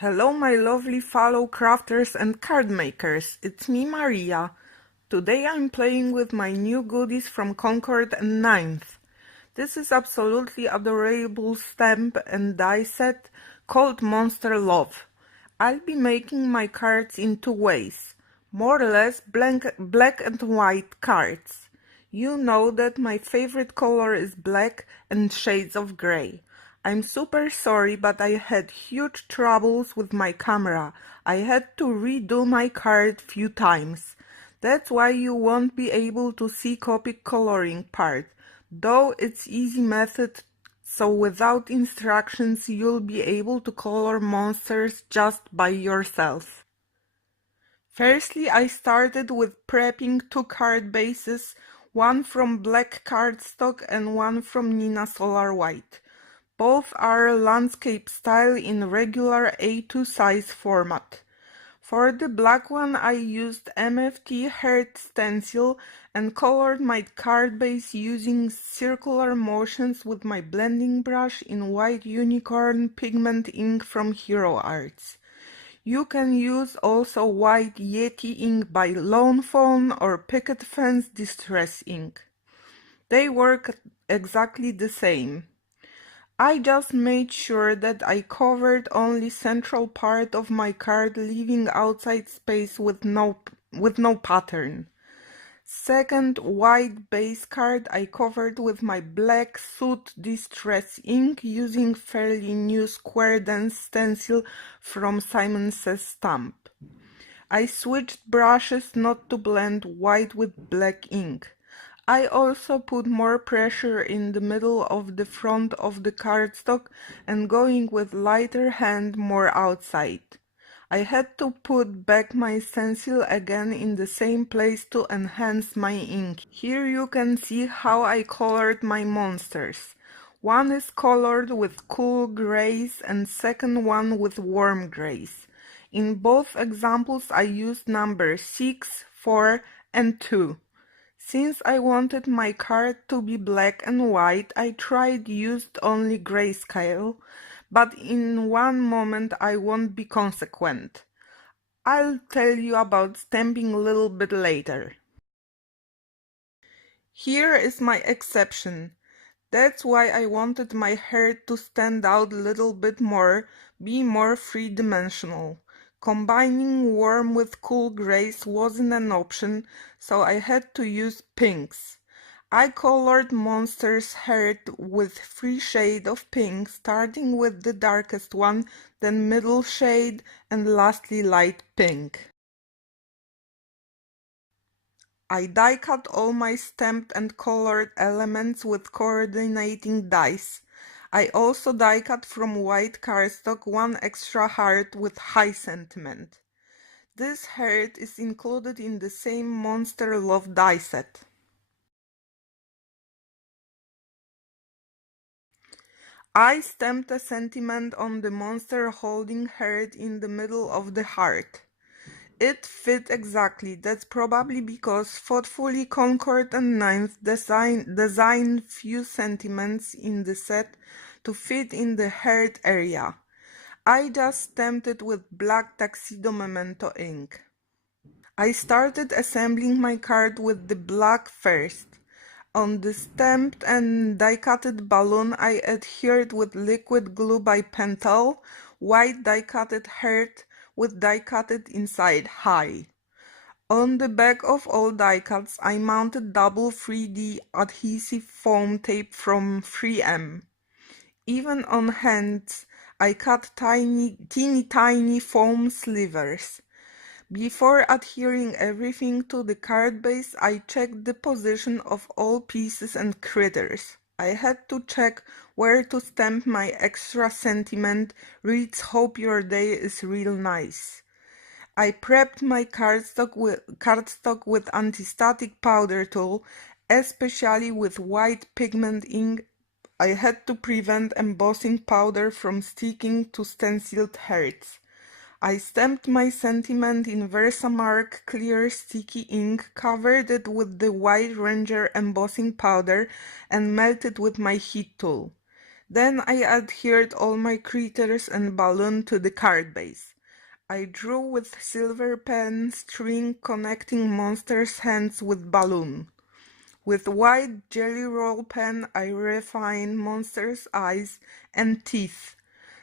Hello my lovely fellow crafters and card makers, it's me Maria. Today I'm playing with my new goodies from Concord&9th. This is absolutely adorable stamp and die set called Monster Love. I'll be making my cards in two ways, more or less black and white cards. You know that my favorite color is black and shades of grey. I'm super sorry, but I had huge troubles with my camera. I had to redo my card few times. That's why you won't be able to see copy coloring part, though it's easy method, so without instructions you'll be able to color monsters just by yourself. Firstly, I started with prepping two card bases, one from black cardstock and one from Nina Solar White. Both are landscape style in regular A2 size format. For the black one I used MFT heart stencil and colored my card base using circular motions with my blending brush in white unicorn pigment ink from Hero Arts. You can use also white Yeti ink by Lone Phone or Picket Fence Distress ink. They work exactly the same. I just made sure that I covered only central part of my card, leaving outside space with no pattern. Second white base card I covered with my black Soot Distress ink using fairly new square dense stencil from Simon Says Stamp. I switched brushes not to blend white with black ink. I also put more pressure in the middle of the front of the cardstock and going with lighter hand more outside. I had to put back my stencil again in the same place to enhance my ink. Here you can see how I colored my monsters. One is colored with cool grays and second one with warm grays. In both examples I used numbers 6, 4 and 2. Since I wanted my card to be black and white, I tried used only grayscale, but in one moment I won't be consequent. I'll tell you about stamping a little bit later. Here is my exception. That's why I wanted my hair to stand out a little bit more, be more three-dimensional. Combining warm with cool grays wasn't an option, so I had to use pinks. I colored Monster's hair with 3 shades of pink, starting with the darkest one, then middle shade, and lastly light pink. I die cut all my stamped and colored elements with coordinating dies. I also die cut from white cardstock one extra heart with high sentiment. This heart is included in the same Monster Love die set. I stamped a sentiment on the monster holding heart in the middle of the heart. It fit exactly. That's probably because thoughtfully Concord&9th designed few sentiments in the set to fit in the heart area. I just stamped it with black Tuxedo Memento ink. I started assembling my card with the black first. On the stamped and die-cutted balloon I adhered with liquid glue by Pentel, white die-cutted heart with die-cutted inside high. On the back of all die cuts I mounted double 3D adhesive foam tape from 3M. Even on hands I cut teeny foam slivers. Before adhering everything to the card base, I checked the position of all pieces and critters. I had to check where to stamp my extra sentiment, reads hope your day is real nice. I prepped my cardstock with anti-static powder tool, especially with white pigment ink. I had to prevent embossing powder from sticking to stenciled hearts. I stamped my sentiment in Versamark clear sticky ink, covered it with the White Ranger embossing powder and melted with my heat tool. Then I adhered all my critters and balloon to the card base. I drew with silver pen string connecting monster's hands with balloon. With white jelly roll pen I refined monster's eyes and teeth.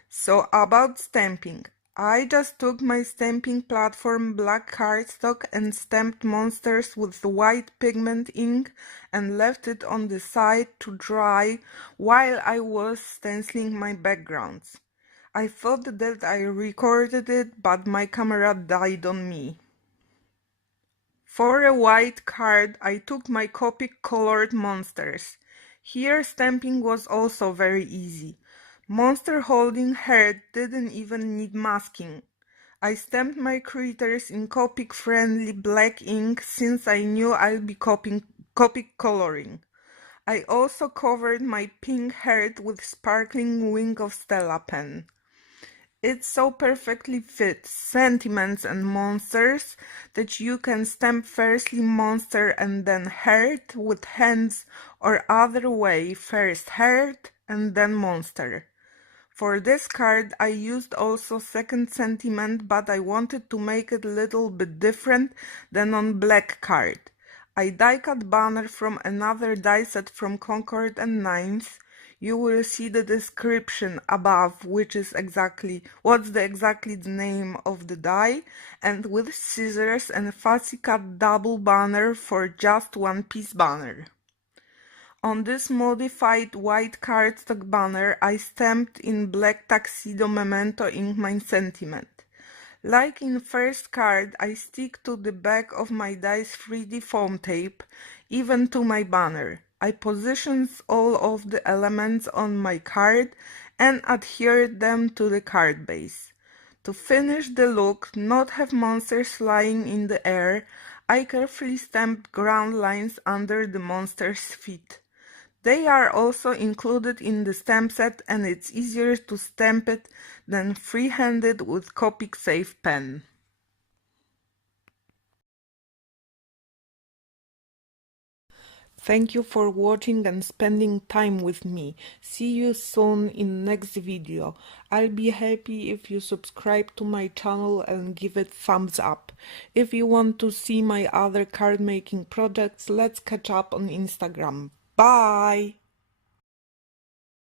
So about stamping. I just took my stamping platform black cardstock and stamped monsters with white pigment ink and left it on the side to dry while I was stenciling my backgrounds. I thought that I recorded it, but my camera died on me. For a white card, I took my Copic colored monsters. Here stamping was also very easy. Monster holding head didn't even need masking. I stamped my critters in Copic friendly black ink since I knew I'll be Copic coloring. I also covered my pink head with sparkling Wing of Stella pen. It so perfectly fits sentiments and monsters that you can stamp firstly monster and then heart with hands, or other way, first heart and then monster. For this card I used also second sentiment, but I wanted to make it a little bit different than on black card. I die cut banner from another die set from Concord&9th. You will see the description above, which is what's exactly the name of the die, and with scissors and fussy cut double banner for just one piece banner. On this modified white cardstock banner I stamped in black tuxedo memento ink my sentiment. Like in first card, I stick to the back of my dice 3D foam tape, even to my banner. I positions all of the elements on my card and adhere them to the card base. To finish the look, not have monsters flying in the air, I carefully stamped ground lines under the monster's feet. They are also included in the stamp set, and it's easier to stamp it than free-handed with Copic Safe pen. Thank you for watching and spending time with me. See you soon in next video. I'll be happy if you subscribe to my channel and give it thumbs up. If you want to see my other card making projects, let's catch up on Instagram. Bye!